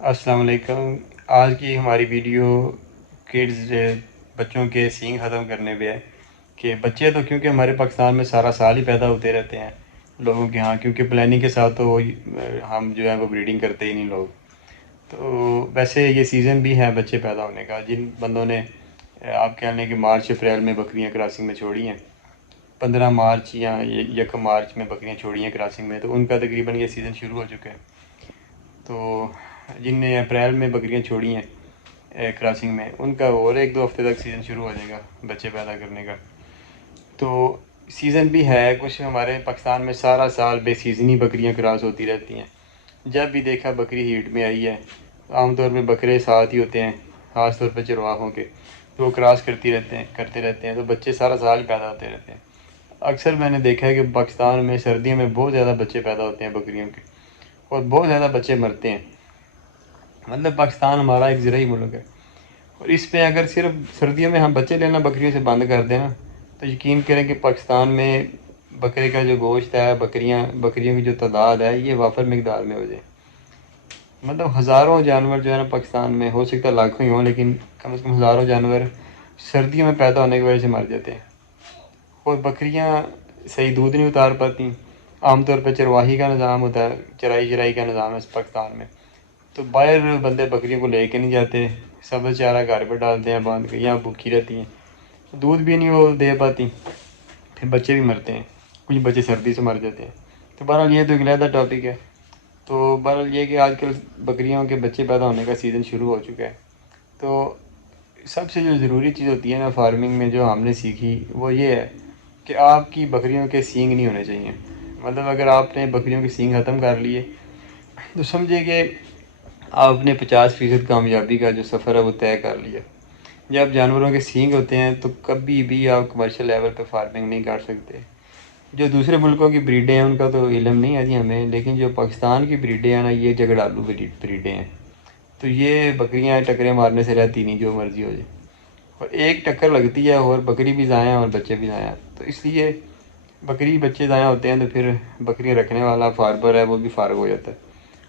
السلام علیکم۔ آج کی ہماری ویڈیو کڈز بچوں کے سینگ ختم کرنے پہ ہے کہ بچے تو کیونکہ ہمارے پاکستان میں سارا سال ہی پیدا ہوتے رہتے ہیں لوگوں کے ہاں، کیونکہ پلاننگ کے ساتھ تو ہم جو ہے وہ بریڈنگ کرتے ہی نہیں لوگ۔ تو ویسے یہ سیزن بھی ہے بچے پیدا ہونے کا۔ جن بندوں نے آپ کہہ لیں کہ مارچ اپریل میں بکریاں کراسنگ میں چھوڑی ہیں، 15 مارچ یا 1 مارچ میں بکریاں چھوڑی ہیں کراسنگ میں، تو ان کا تقریباً یہ سیزن شروع ہو چکا ہے۔ تو جن نے اپریل میں بکریاں چھوڑی ہیں کراسنگ میں، ان کا اور 1-2 ہفتے تک سیزن شروع ہو جائے گا بچے پیدا کرنے کا۔ تو سیزن بھی ہے کچھ ہمارے پاکستان میں، سارا سال بے سیزنی بکریاں کراس ہوتی رہتی ہیں۔ جب بھی دیکھا بکری ہیٹ میں آئی ہے، عام طور پہ بکرے ساتھ ہی ہوتے ہیں، خاص طور پہ چرواہوں کے، تو وہ کراس کرتے رہتے ہیں، تو بچے سارا سال پیدا ہوتے رہتے ہیں۔ اکثر میں نے دیکھا ہے کہ پاکستان میں سردیوں میں بہت زیادہ بچے پیدا ہوتے ہیں بکریوں کے، اور بہت زیادہ بچے مرتے ہیں۔ مطلب پاکستان ہمارا ایک زرعی ملک ہے، اور اس پہ اگر صرف سردیوں میں ہم بچے لینا بکریوں سے بند کر دیں نا، تو یقین کریں کہ پاکستان میں بکرے کا جو گوشت ہے، بکریوں کی جو تعداد ہے، یہ وافر مقدار میں ہو جائے۔ مطلب ہزاروں جانور جو ہے نا پاکستان میں، ہو سکتا ہے لاکھوں ہی ہوں، لیکن کم از کم ہزاروں جانور سردیوں میں پیدا ہونے کی وجہ سے مر جاتے ہیں، اور بکریاں صحیح دودھ نہیں اتار پاتی۔ عام طور پہ چرواہی کا نظام ہوتا ہے، چرائی کا نظام ہے اس پاکستان میں، تو باہر بندے بکریوں کو لے کے نہیں جاتے، سبز چارہ گھر پہ ڈالتے ہیں باندھ کے، یہاں بھوکی رہتی ہیں، دودھ بھی نہیں وہ دے پاتی، پھر بچے بھی مرتے ہیں، کچھ بچے سردی سے مر جاتے ہیں۔ تو بہرحال یہ تو ایک علیحدہ ٹاپک ہے۔ تو بہرحال یہ کہ آج کل بکریوں کے بچے پیدا ہونے کا سیزن شروع ہو چکا ہے۔ تو سب سے جو ضروری چیز ہوتی ہے نا فارمنگ میں، جو ہم نے سیکھی، وہ یہ ہے کہ آپ کی بکریوں کے سینگ نہیں ہونے چاہیے۔ مطلب اگر آپ نے بکریوں کے سینگ ختم کر لیے تو سمجھے کہ آپ نے 50% کامیابی کا جو سفر ہے وہ طے کر لیا۔ جب جانوروں کے سینگ ہوتے ہیں تو کبھی بھی آپ کمرشل لیول پہ فارمنگ نہیں کر سکتے۔ جو دوسرے ملکوں کی بریڈیں ہیں ان کا تو علم نہیں ہے جی ہمیں، لیکن جو پاکستان کی بریڈیں ہیں نا، یہ جھگڑالو بریڈیں ہیں۔ تو یہ بکریاں ٹکریں مارنے سے رہتی نہیں، جو مرضی ہو جائے، اور ایک ٹکر لگتی ہے اور بکری بھی ضائع اور بچے بھی ضائع۔ تو اس لیے بکری بچے ضائع ہوتے ہیں تو پھر بکری رکھنے والا فارمر ہے وہ بھی فارغ ہو جاتا ہے۔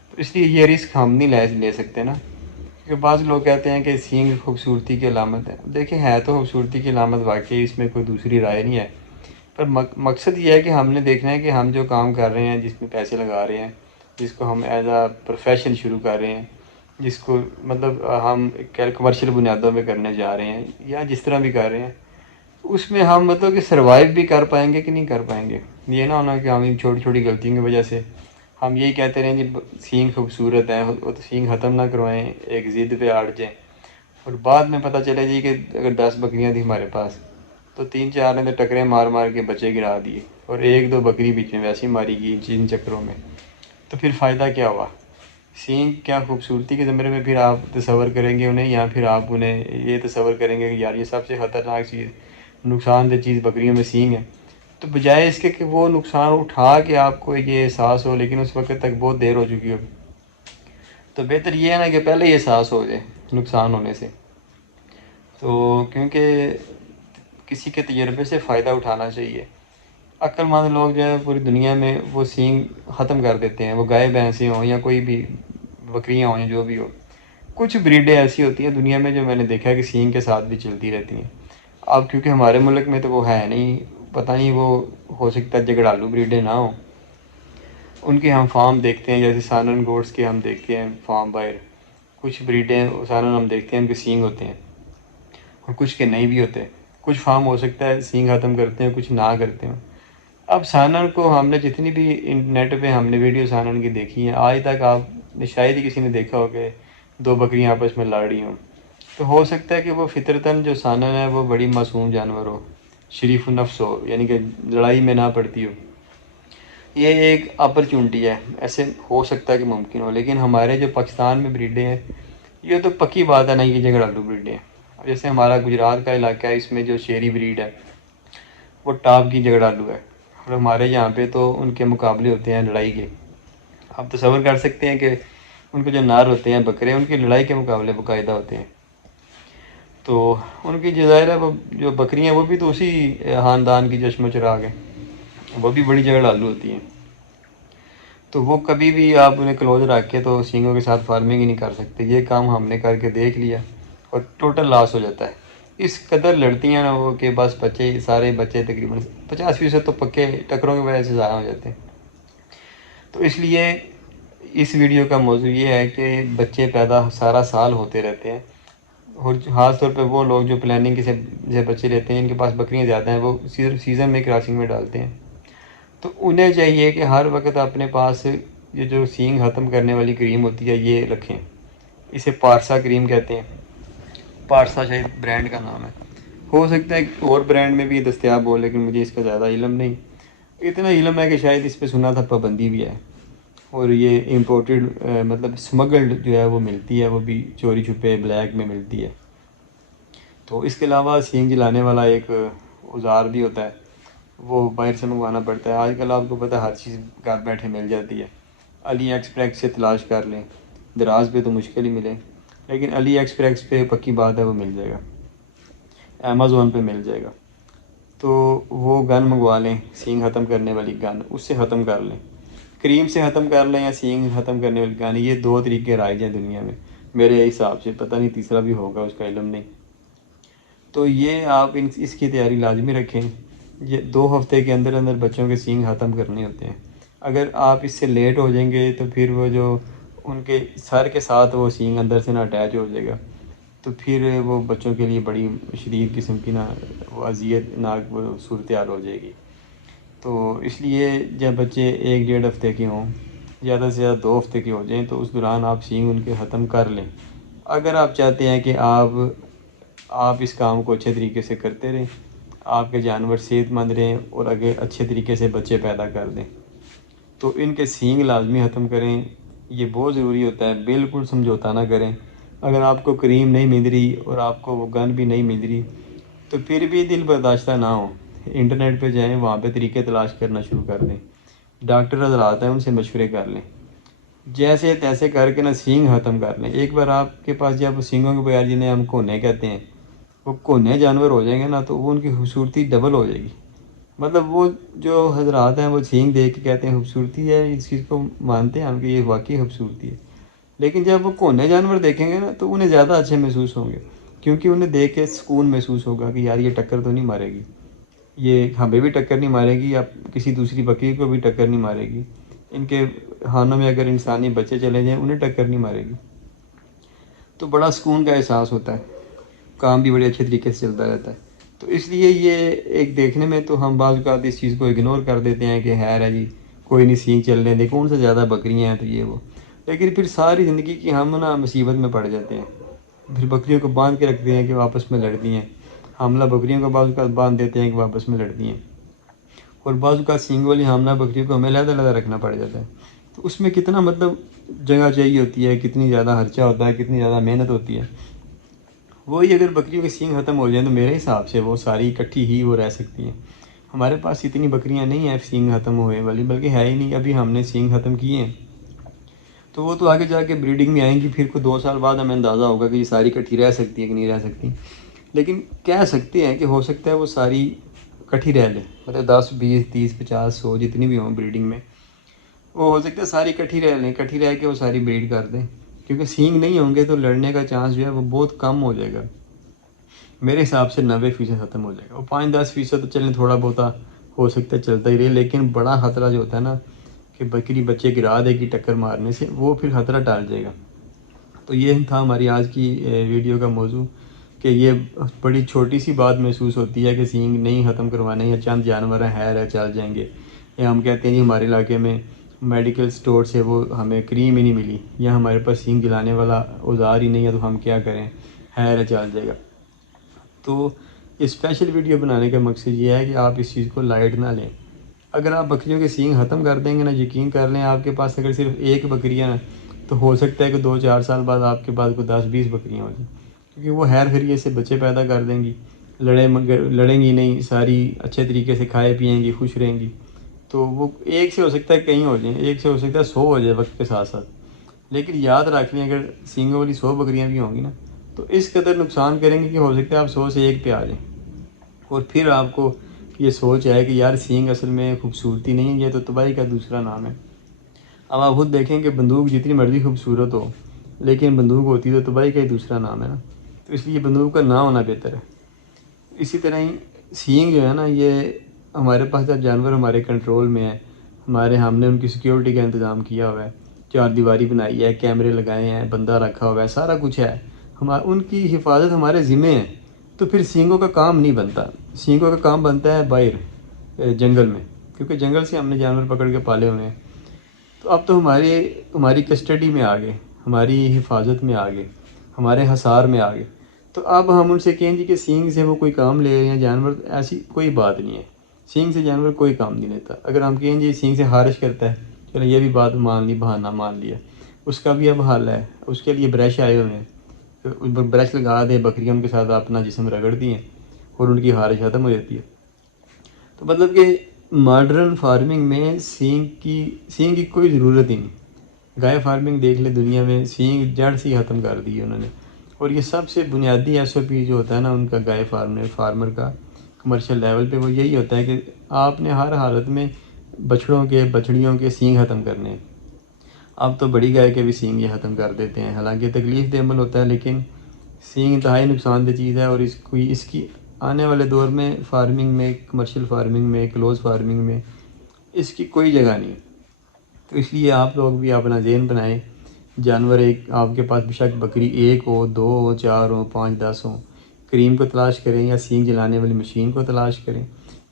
تو اس لیے یہ رسک ہم نہیں لے سکتے نا، کیونکہ بعض لوگ کہتے ہیں کہ سینگ خوبصورتی کی علامت ہے۔ دیکھیں، ہے تو خوبصورتی کی علامت واقعی، اس میں کوئی دوسری رائے نہیں ہے، پر مقصد یہ ہے کہ ہم نے دیکھنا ہے کہ ہم جو کام کر رہے ہیں، جس میں پیسے لگا رہے ہیں، جس کو ہم ایز اے پروفیشن شروع کر رہے ہیں، جس کو مطلب ہم کمرشل بنیادوں پہ کرنے جا رہے ہیں، یا جس طرح بھی کر رہے ہیں، اس میں ہم مطلب کہ سروائیو بھی کر پائیں گے کہ نہیں کر پائیں گے۔ یہ نہ ہونا کہ ہم چھوٹی چھوٹی غلطیوں کی وجہ سے ہم یہی کہتے رہیں جی سینگ خوبصورت ہے، وہ تو سینگ ختم نہ کروائیں، ایک ضد پہ اڑ جائیں، اور بعد میں پتہ چلے جی کہ اگر 10 بکریاں تھیں ہمارے پاس، تو 3-4 نے تو ٹکریں مار مار کے بچے گرا دیے، اور 1-2 بکری بیچ میں ویسے ہی ماری گئی جن چکروں میں، تو پھر فائدہ کیا ہوا؟ سینگ کیا خوبصورتی کے زمرے میں پھر آپ تصور کریں گے انہیں، یا پھر آپ انہیں یہ تصور کریں گے کہ یار یہ سب سے خطرناک چیز، نقصان دہ چیز بکریوں میں سینگ ہے؟ تو بجائے اس کے کہ وہ نقصان اٹھا کے آپ کو یہ احساس ہو، لیکن اس وقت تک بہت دیر ہو چکی ہو، تو بہتر یہ ہے نا کہ پہلے ہی احساس ہو جائے نقصان ہونے سے۔ تو کیونکہ کسی کے تجربے سے فائدہ اٹھانا چاہیے۔ عقل مند لوگ جو ہے پوری دنیا میں وہ سینگ ختم کر دیتے ہیں، وہ گائے بھینسیں ہوں یا کوئی بھی بکریاں ہوں یا جو بھی ہو۔ کچھ بریڈیں ایسی ہوتی ہیں دنیا میں جو میں نے دیکھا ہے کہ سینگ کے ساتھ بھی چلتی رہتی ہیں۔ اب کیونکہ ہمارے ملک میں تو وہ ہے نہیں، پتہ نہیں، وہ ہو سکتا ہے جھگڑالو بریڈیں نہ ہوں، ان کے ہم فارم دیکھتے ہیں، جیسے سانن گوٹس کے ہم دیکھتے ہیں فارم باہر، کچھ بریڈیں سانن ہم دیکھتے ہیں ان کے سینگ ہوتے ہیں، اور کچھ کے نہیں بھی ہوتے۔ کچھ فارم ہو سکتا ہے سینگ ختم کرتے ہیں، کچھ نہ کرتے ہیں۔ اب سانن کو ہم نے جتنی بھی انٹرنیٹ پہ ہم نے ویڈیو سانن کی دیکھی ہیں، آج تک آپ نے شاید ہی کسی نے دیکھا ہو کہ 2 بکریاں آپس میں لڑ رہی ہوں۔ تو ہو سکتا ہے کہ وہ فطرتاً جو سانن ہے وہ بڑی معصوم جانور ہو، شریف النفس ہو، یعنی کہ لڑائی میں نہ پڑتی ہو۔ یہ ایک اپرچونٹی ہے، ایسے ہو سکتا ہے کہ ممکن ہو، لیکن ہمارے جو پاکستان میں بریڈیں ہیں، یہ تو پکی بات ہے نا، یہ جھگڑالو بریڈیں ہیں۔ جیسے ہمارا گجرات کا علاقہ ہے، اس میں جو شیری بریڈ ہے وہ ٹاپ کی جھگڑالو ہے، اور ہمارے یہاں پہ تو ان کے مقابلے ہوتے ہیں لڑائی کے۔ آپ تصور کر سکتے ہیں کہ ان کے جو نر ہوتے ہیں بکرے، ان کی لڑائی کے مقابلے باقاعدہ ہوتے ہیں۔ تو ان کی جو ظاہر ہے وہ جو بکریاں، وہ بھی تو اسی خاندان کی چشم و چراغ ہیں، وہ بھی بڑی جھگڑالو ہوتی ہیں۔ تو وہ کبھی بھی آپ انہیں کلوز رکھ کے تو سینگوں کے ساتھ فارمنگ ہی نہیں کر سکتے. یہ کام ہم نے کر کے دیکھ لیا اور ٹوٹل لاس ہو جاتا ہے. اس قدر لڑتی ہیں نا وہ کہ بس بچے سارے بچے تقریباً 50% تو پکے ٹکروں کی وجہ سے ضائع ہو جاتے ہیں. تو اس لیے اس ویڈیو کا موضوع یہ ہے کہ بچے پیدا سارا سال ہوتے رہتے ہیں، اور خاص طور پہ وہ لوگ جو پلاننگ کے سے بچے لیتے ہیں، ان کے پاس بکریاں زیادہ ہیں، وہ صرف سیزن میں کراسنگ میں ڈالتے ہیں. تو انہیں چاہیے کہ ہر وقت اپنے پاس یہ جو سینگ ختم کرنے والی کریم ہوتی ہے یہ رکھیں. اسے پارسا کریم کہتے ہیں. پارسا شاید برانڈ کا نام ہے، ہو سکتا ہے اور برانڈ میں بھی دستیاب ہو، لیکن مجھے اس کا زیادہ علم نہیں. اتنا علم ہے کہ شاید اس پہ سنا تھا پابندی بھی ہے، اور یہ امپورٹڈ مطلب اسمگلڈ جو ہے وہ ملتی ہے، وہ بھی چوری چھپے بلیک میں ملتی ہے. تو اس کے علاوہ سینگ جلانے والا ایک اوزار بھی ہوتا ہے، وہ باہر سے منگوانا پڑتا ہے. آج کل آپ کو پتہ ہے ہر چیز گھر بیٹھے مل جاتی ہے. علی ایکسپریس سے تلاش کر لیں، دراز پہ تو مشکل ہی ملے، لیکن علی ایکسپریس پہ پکی بات ہے وہ مل جائے گا، امیزون پہ مل جائے گا. تو وہ گن منگوا لیں، سینگ ختم کرنے والی گن، اس سے ختم کر لیں. کریم سے ختم کر لیں یا سینگ ختم کرنے والی گن، یہ 2 طریقے رائج ہیں دنیا میں میرے حساب سے. پتہ نہیں تیسرا بھی ہوگا، اس کا علم نہیں. تو یہ آپ اس کی تیاری لازمی رکھیں. یہ 2 ہفتے کے اندر اندر بچوں کے سینگ ختم کرنے ہوتے ہیں. اگر آپ اس سے لیٹ ہو جائیں گے تو پھر وہ جو ان کے سر کے ساتھ وہ سینگ اندر سے نہ اٹیچ ہو جائے گا، تو پھر وہ بچوں کے لیے بڑی شدید قسم کی وہ اذیت ناک وہ صورتحال ہو جائے گی. تو اس لیے جب بچے 1-1.5 ہفتے کے ہوں، زیادہ سے زیادہ 2 ہفتے کے ہو جائیں، تو اس دوران آپ سینگ ان کے ختم کر لیں. اگر آپ چاہتے ہیں کہ آپ اس کام کو اچھے طریقے سے کرتے رہیں، آپ کے جانور صحت مند رہیں اور آگے اچھے طریقے سے بچے پیدا کر دیں، تو ان کے سینگ لازمی ختم کریں. یہ بہت ضروری ہوتا ہے، بالکل سمجھوتا نہ کریں. اگر آپ کو کریم نہیں مل رہی اور آپ کو وہ گن بھی نہیں مل رہی، تو پھر بھی دل برداشتہ نہ ہو، انٹرنیٹ پہ جائیں، وہاں پہ طریقے تلاش کرنا شروع کر دیں. ڈاکٹر حضرات ہیں، ان سے مشورے کر لیں، جیسے تیسے کر کے نا سینگ ختم کر لیں. ایک بار آپ کے پاس جب سینگوں کے بغیر، جنہیں ہم کونے کہتے ہیں، وہ کونے جانور ہو جائیں گے نا، تو وہ ان کی خوبصورتی ڈبل ہو جائے گی. مطلب وہ جو حضرات ہیں وہ سینگ دیکھ کے کہتے ہیں خوبصورتی ہے، اس چیز کو مانتے ہیں ہم کہ یہ واقعی خوبصورتی ہے. لیکن جب وہ کونے جانور دیکھیں گے نا تو انہیں زیادہ اچھے محسوس ہوں گے، کیونکہ انہیں دیکھ کے سکون محسوس ہوگا کہ یار یہ ٹکر تو نہیں مارے گی، یہ ہمیں بھی ٹکر نہیں مارے گی، یا کسی دوسری بکری کو بھی ٹکر نہیں مارے گی. ان کے خانوں میں اگر انسانی بچے چلے جائیں انہیں ٹکر نہیں مارے گی. تو بڑا سکون کا احساس ہوتا ہے، کام بھی بڑے اچھے طریقے سے چلتا رہتا ہے. تو اس لیے یہ ایک دیکھنے میں تو ہم بعض اوقات اس چیز کو اگنور کر دیتے ہیں کہ خیر ہے جی کوئی نہیں سینگ چل رہے ہیں، دیکھو ان سے زیادہ بکریاں ہیں تو یہ وہ. لیکن پھر ساری زندگی کی ہم نا مصیبت میں پڑ جاتے ہیں. پھر بکریوں کو باندھ کے رکھتے ہیں کہ وہ آپس میں لڑتی ہیں، حاملہ بکریوں کو بعض اوقات باندھ دیتے ہیں کہ وہ آپس میں لڑتی ہیں، اور بعض اوقات سینگ والی حاملہ بکریوں کو ہمیں علیحدہ علیحدہ رکھنا پڑ جاتا ہے. تو اس میں کتنا مطلب جگہ چاہیے ہوتی ہے، کتنی زیادہ خرچہ ہوتا ہے، کتنی زیادہ محنت ہوتی ہے. وہی اگر بکریوں کے سینگ ختم ہو جائیں تو میرے حساب سے وہ ساری اکٹھی ہی وہ رہ سکتی ہیں. ہمارے پاس اتنی بکریاں نہیں ہیں سینگ ختم ہوئے والی، بلکہ ہے ہی نہیں، ابھی ہم نے سینگ ختم کیے ہیں. تو وہ تو آگے جا کے بریڈنگ میں آئیں گی، پھر کوئی 2 سال بعد ہمیں اندازہ ہوگا کہ یہ ساری اکٹھی رہ سکتی ہے کہ نہیں رہ سکتی. لیکن کہہ سکتے ہیں کہ ہو سکتا ہے وہ ساری اکٹھی رہ لیں، مطلب 10 20 30 50 100 جتنی بھی ہوں بریڈنگ میں، وہ ہو سکتا ہے ساری اکٹھی رہ لیں، اکٹھی رہ کے وہ ساری بریڈ کر دیں. کیونکہ سینگ نہیں ہوں گے تو لڑنے کا چانس جو ہے وہ بہت کم ہو جائے گا. میرے حساب سے 90% ختم ہو جائے گا. وہ 5-10% تو چلیں تھوڑا بہتا ہو سکتا ہے چلتا ہی رہے، لیکن بڑا خطرہ جو ہوتا ہے نا کہ بکری بچے گرا دے گی ٹکر مارنے سے، وہ پھر خطرہ ٹال جائے گا. تو یہ تھا ہماری آج کی ویڈیو کا موضوع، کہ یہ بڑی چھوٹی سی بات محسوس ہوتی ہے کہ سینگ نہیں ختم کروانے، یا چند جانور ہیں ہے چل جائیں گے، یا ہم کہتے ہیں جی ہمارے علاقے میں میڈیکل سٹور سے وہ ہمیں کریم ہی نہیں ملی، یا ہمارے پاس سینگ جلانے والا اوزار ہی نہیں ہے تو ہم کیا کریں، ہے چل جائے گا. تو اسپیشل ویڈیو بنانے کا مقصد یہ ہے کہ آپ اس چیز کو لائٹ نہ لیں. اگر آپ بکریوں کے سینگ ختم کر دیں گے نا، یقین کر لیں آپ کے پاس اگر صرف ایک بکریاں ہیں تو ہو سکتا ہے کہ 2-4 سال بعد آپ کے پاس کوئی 10-20 بکریاں ہو جائیں، کیونکہ وہ خیر خیریت سے بچے پیدا کر دیں گی، لڑیں گی نہیں، ساری اچھے طریقے سے کھائے پئیں گی، خوش رہیں گی. تو وہ ایک سے ہو سکتا ہے کہیں ہو جائیں، ایک سے ہو سکتا ہے 100 ہو جائے وقت کے ساتھ ساتھ. لیکن یاد رکھ لیں اگر سینگوں والی 100 بکریاں بھی ہوں گی نا تو اس قدر نقصان کریں گے کہ ہو سکتا ہے آپ 100 سے 1 پہ آ جائیں، اور پھر آپ کو یہ سوچ آئے کہ یار سینگ اصل میں خوبصورتی نہیں ہے، یہ تو تباہی کا دوسرا نام ہے. اب آپ خود دیکھیں کہ بندوق جتنی مرضی خوبصورت ہو لیکن بندوق ہوتی تو تباہی کا ہی دوسرا نام ہے نا، تو اس لیے بندوق کا نہ ہونا بہتر ہے۔ اسی طرح ہی سینگ جو ہے نا، یہ ہمارے پاس جب جانور ہمارے کنٹرول میں ہے، ہم نے ان کی سیکیورٹی کا انتظام کیا ہوا ہے، چار دیواری بنائی ہے، کیمرے لگائے ہیں، بندہ رکھا ہوا ہے، سارا کچھ ہے، ان کی حفاظت ہمارے ذمے ہے، تو پھر سینگوں کا کام نہیں بنتا۔ سینگوں کا کام بنتا ہے باہر جنگل میں، کیونکہ جنگل سے ہم نے جانور پکڑ کے پالے ہوئے ہیں۔ تو اب تو ہماری کسٹڈی میں آ گئے، ہماری حفاظت میں آ گئے، ہمارے حصار میں آ گئے، تو اب ہم ان سے کہیں جی کہ سینگ سے وہ کوئی کام لے رہے ہیں جانور، ایسی کوئی بات نہیں ہے۔ سینگ سے جانور کوئی کام نہیں لیتا۔ اگر ہم کہیں جی سینگ سے خارش کرتا ہے، چلو یہ بھی بات مان لی، بہانہ مان لیا، اس کا بھی اب حل ہے، اس کے لیے برش آئے ہوئے ہیں، تو برش لگا دیں، بکریاں ان کے ساتھ اپنا جسم رگڑ دی ہیں اور ان کی خارش ختم ہو جاتی ہے۔ تو مطلب کہ ماڈرن فارمنگ میں سینگ کی کوئی ضرورت ہی نہیں۔ گائے فارمنگ دیکھ لے دنیا میں، سینگ جڑ سے ہی ختم کر دی ہے انہوں نے۔ اور یہ سب سے بنیادی SOP جو ہوتا ہے نا ان کا، گائے فارمر کا کمرشل لیول پہ، وہ یہی ہوتا ہے کہ آپ نے ہر حالت میں بچڑیوں کے سینگ ختم کرنے ہیں۔ اب تو بڑی گائے کے بھی سینگ یہ ختم کر دیتے ہیں، حالانکہ تکلیف دہ عمل ہوتا ہے، لیکن سینگ انتہائی نقصان دہ چیز ہے، اور اس کی آنے والے دور میں فارمنگ میں، کمرشل فارمنگ میں، کلوز فارمنگ میں اس کی کوئی جگہ نہیں۔ تو اس لیے آپ لوگ بھی اپنا ذہن بنائیں، جانور ایک آپ کے پاس بے شک بکری ایک ہو، 2 ہو، 4 ہو، 5، 10 ہوں، کریم کو تلاش کریں یا سینگ جلانے والی مشین کو تلاش کریں،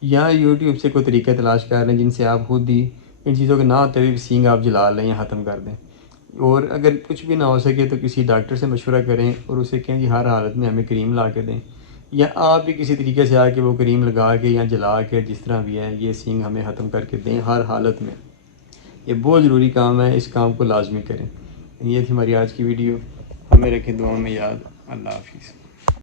یا یوٹیوب سے کوئی طریقہ تلاش کر لیں جن سے آپ خود ہی ان چیزوں کے نہ ہوتے ہوئے بھی سینگ آپ جلا لیں یا ختم کر دیں۔ اور اگر کچھ بھی نہ ہو سکے تو کسی ڈاکٹر سے مشورہ کریں اور اسے کہیں جی ہر حالت میں ہمیں کریم لا کے دیں، یا آپ بھی کسی طریقے سے آ کے وہ کریم لگا کے یا جلا کے جس طرح بھی ہے یہ سینگ ہمیں ختم کر کے دیں ہر حالت میں۔ یہ بہت ضروری کام ہے، اس کام کو لازمی کریں۔ یہ تھی ہماری آج کی ویڈیو، ہمیں رکھیں دعاؤں میں یاد۔ اللہ حافظ۔